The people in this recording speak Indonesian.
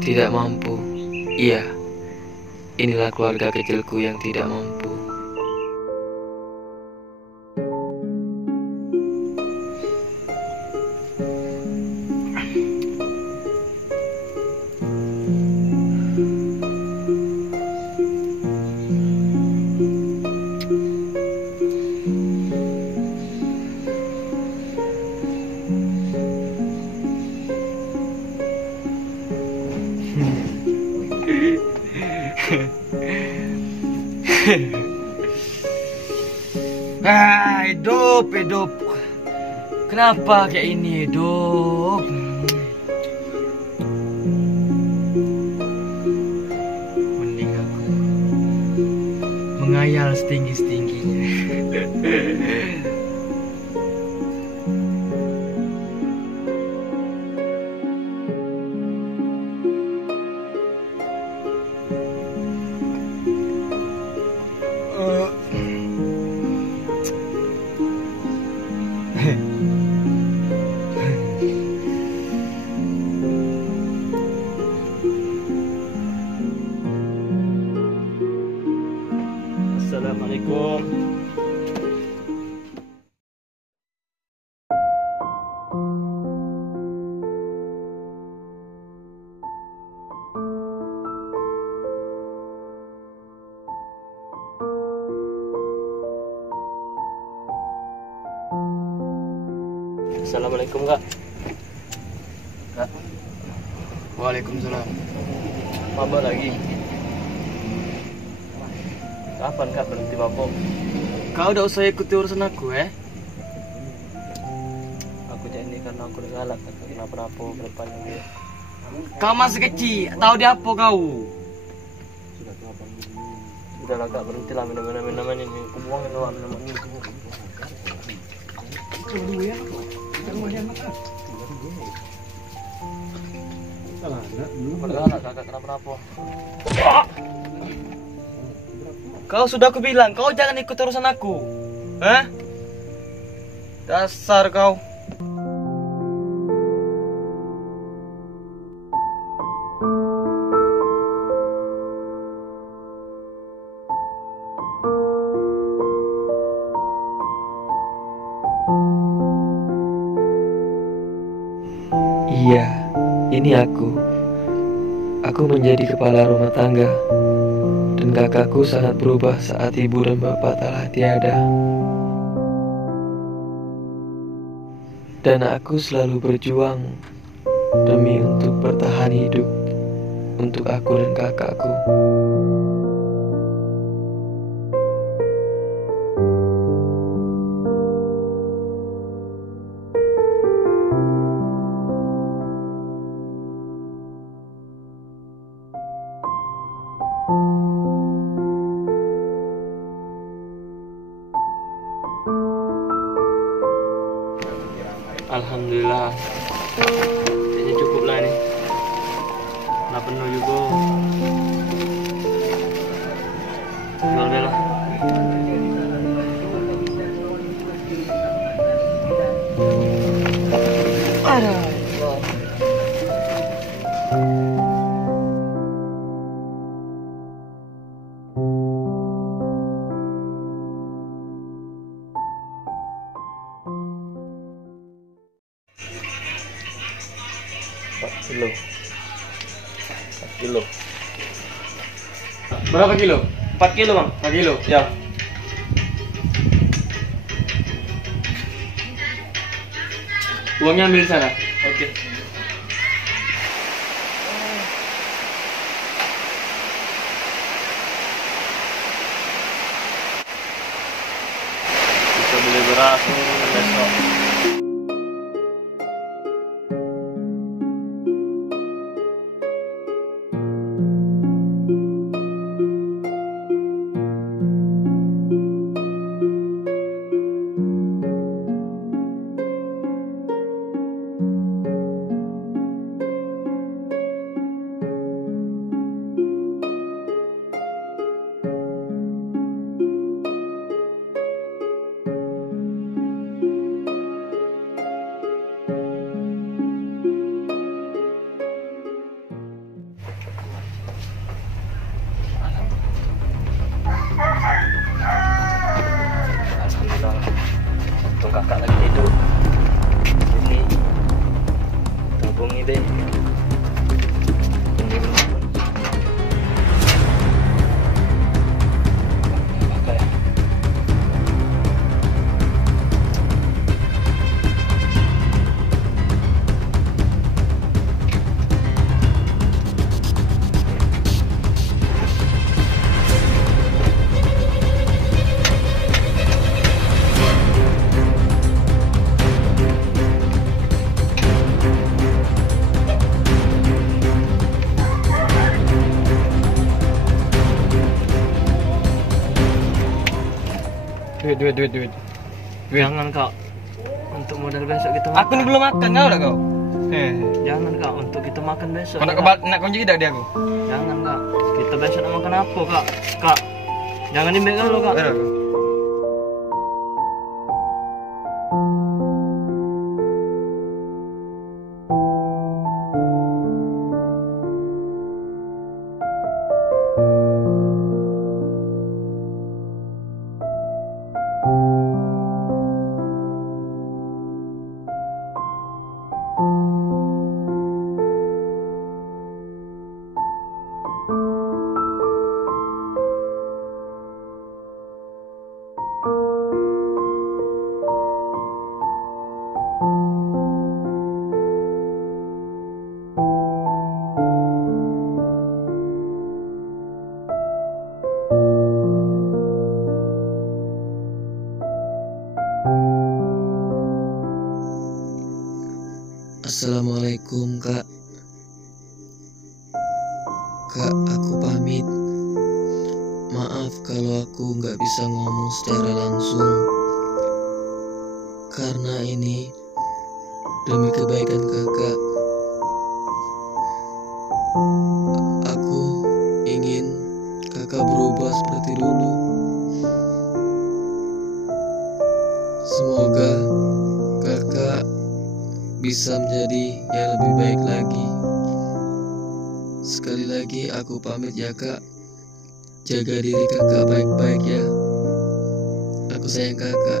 Tidak mampu. Iya, inilah keluarga kecilku yang tidak mampu. Hidup. Kenapa kayak ini hidup? Mending aku mengayal setinggi-tingginya. Assalamualaikum. Assalamualaikum, Kak. Kak. Waalaikumsalam. Mabok lagi. Kapan, Kak, berhenti mabok? Kau udah usah ikuti urusan aku, Aku ini karena aku udah galak, kenapa-napa ke depannya dia. Kau masih kecil, tahu di apa kau? Udahlah, Kak, berhentilah minum-minum ini. Aku buangin doang minuman ini. Udah galak, Kakak, kenapa-napa. Kau sudah aku bilang, kau jangan ikut urusan aku. Dasar kau. Iya, ini aku. Aku menjadi kepala rumah tangga. Dan kakakku sangat berubah saat ibu dan bapak telah tiada. Dan aku selalu berjuang demi untuk bertahan hidup untuk aku dan kakakku. Alhamdulillah, kayaknya cukup lah ini. Nggak penuh juga. Jual deh lah. Kilo. 4 kilo. Berapa kilo? 4 kilo, Bang. 4 kilo? Ya. Uangnya ambil di sana. Oke. Bisa beli beras besok. ini deh. Duit. Jangan kak, untuk modal besok kita Aku ini belum makan, kau udah kau. Jangan kak, untuk kita makan besok. Kau nak kunci tidak dia aku? Jangan kak, kita besok nak makan apa kak? Kak, jangan dimbek dulu kak. Assalamualaikum kak. Kak, aku pamit. Maaf kalau aku nggak bisa ngomong secara langsung, karena ini demi kebaikan kakak. Aku ingin kakak berubah seperti dulu. Semoga kakak bisa menjadi yang lebih baik lagi. Sekali lagi aku pamit ya kak. Jaga diri kakak baik-baik ya. Aku sayang kakak.